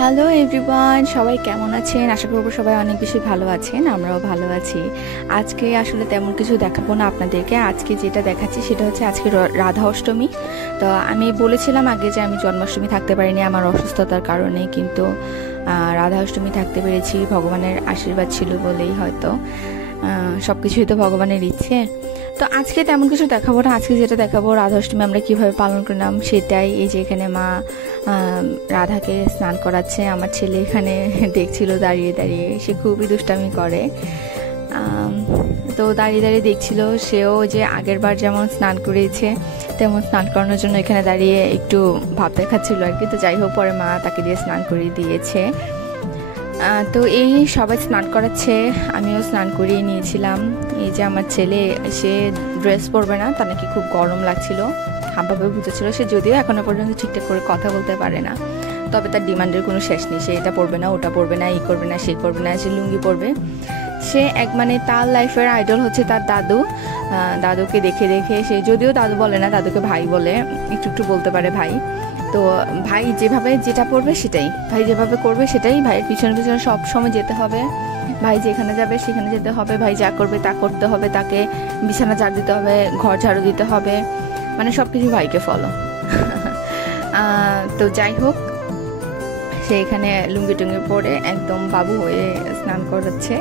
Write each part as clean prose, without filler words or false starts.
Hello everyone, সবাই কেমন আছেন? আশা করবো সবাই অনেক বেশি ভালো আছেন, আমরাও ভালো আছি। আজকে আসলে তেমন কিছু দেখাবো না আপনাদেরকে। আজকে যেটা দেখাচ্ছি সেটা হচ্ছে আজকে রাধা অষ্টমী। তো আমি বলেছিলাম আগে যে আমি জন্মাষ্টমী থাকতে পারিনি আমার অসুস্থতার কারণে, কিন্তু রাধা অষ্টমী থাকতে পেরেছি। ভগবানের আশীর্বাদ ছিল বলেই হয়তো, সব কিছুই তো ভগবানের ইচ্ছে। তো আজকে তেমন কিছু দেখাবো না। আজকে যেটা দেখাবো রাধা অষ্টমী আমরা কীভাবে পালন করলাম সেটাই। এই যে এখানে মা রাধাকে স্নান করাচ্ছে। আমার ছেলে এখানে দেখছিল দাঁড়িয়ে দাঁড়িয়ে, সে খুবই দুষ্টামি করে। তো দাঁড়িয়ে দাঁড়িয়ে দেখছিল, সেও যে আগের বার যেমন স্নান করিয়েছে তেমন স্নান করানোর জন্য এখানে দাঁড়িয়ে একটু ভাব দেখাচ্ছিল আর কি। তো যাই হোক, পরে মা তাকে দিয়ে স্নান করিয়ে দিয়েছে। তো এই সবাই স্নান করাচ্ছে, আমিও স্নান করিয়ে নিয়েছিলাম। এই যে আমার ছেলে, সে ড্রেস পরবে না, তার নাকি খুব গরম লাগছিল, হাঁপাবে বুঝেছিল। সে যদিও এখনো পর্যন্ত ঠিকঠাক করে কথা বলতে পারে না, তবে তার ডিমান্ডের কোনো শেষ নেই। সে এটা পরবে না, ওটা পরবে না, এই করবে না, সেই করবে না, সে লুঙ্গি পরবে। সে তার লাইফের আইডল হচ্ছে তার দাদু। দাদুকে দেখে দেখে সে, যদিও দাদু বলে না, দাদুকে ভাই বলে, একটু একটু বলতে পারে ভাই। তো ভাই যেভাবে যেটা পড়বে সেটাই, ভাই যেভাবে করবে সেটাই, ভাইয়ের পিছনে পিছনে সব সময় যেতে হবে। ভাই যেখানে যাবে সেখানে যেতে হবে, ভাই যা করবে তা করতে হবে, তাকে বিছানা ঝাড় দিতে হবে, ঘর ঝাড়ু দিতে হবে, মানে সব কিছু ভাইকে ফলো। তো যাই হোক, সে এখানে লুঙ্গি টুঙ্গি পরে একদম বাবু হয়ে স্নান করাচ্ছে।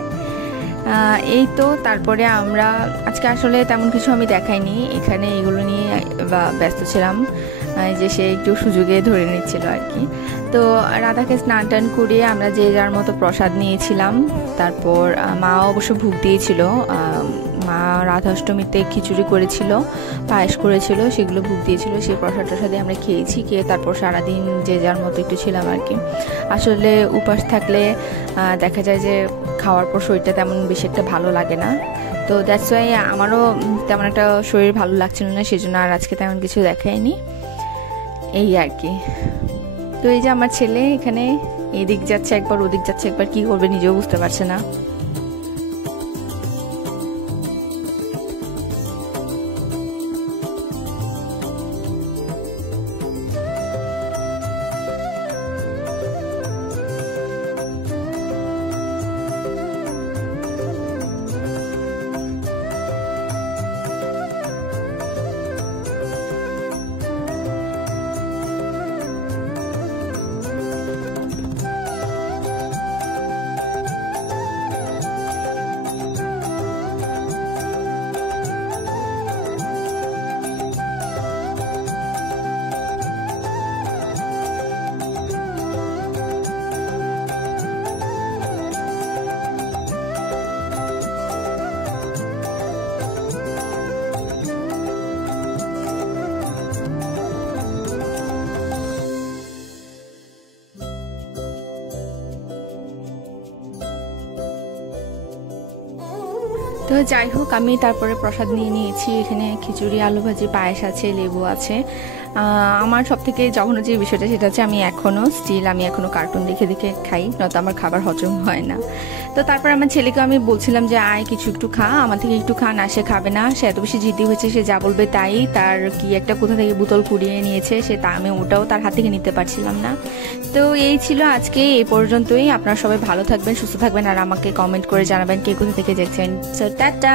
এই তো তারপরে আমরা আজকে আসলে তেমন কিছু আমি দেখাইনি, এখানে এগুলো নিয়ে ব্যস্ত ছিলাম, যে সে একটু সুযোগে ধরে নিচ্ছিল আর কি। তো রাধাকে স্নান টান করিয়ে আমরা যে যার মতো প্রসাদ নিয়েছিলাম। তারপর মা অবশ্য ভোগ দিয়েছিল, মা রাধাষ্টমীতে খিচুড়ি করেছিল, পায়েস করেছিল, সেগুলো ভোগ দিয়েছিল। সেই প্রসাদ টসাদে আমরা খেয়েছি, খেয়ে তারপর সারাদিন যে যার মতো একটু ছিলাম আর কি। আসলে উপাস থাকলে দেখা যায় যে খাওয়ার পর শরীরটা তেমন বেশি একটা ভালো লাগে না। তো দ্যাটস ওয়াই আমারও তেমন একটা শরীর ভালো লাগছিল না, সেজন্য আর আজকে তেমন কিছু দেখাইনি, এই আর কি। তো এই যে আমার ছেলে এখানে এদিক যাচ্ছে একবার, ওদিক যাচ্ছে একবার, কি করবে নিজেও বুঝতে পারছে না। তো যাই হোক, আমি তারপরে প্রসাদ নিয়ে নিয়েছি। এখানে খিচুড়ি, আলু ভাজি, পায়েস আছে, লেবু আছে। আমার সব থেকে জঘন্য যে বিষয়টা সেটা হচ্ছে আমি এখনো কার্টুন দেখে দেখে খাই, নয়তো আমার খাবার হজম হয় না। তো তারপর আমার ছেলেকে আমি বলছিলাম যে আয় কিছু একটু খা, আমার থেকে একটু খা, না সে খাবে না। সে এত বেশি জিদ্দি হয়েছে, সে যা বলবে তাই। তার কি একটা কোথা থেকে বোতল কুড়িয়ে নিয়েছে, আমি ওটাও তার হাত থেকে নিতে পারছিলাম না। তো এই ছিল আজকে এই পর্যন্তই। আপনারা সবাই ভালো থাকবেন, সুস্থ থাকবেন, আর আমাকে কমেন্ট করে জানাবেন কে কোথা থেকে দেখছেন। So tata.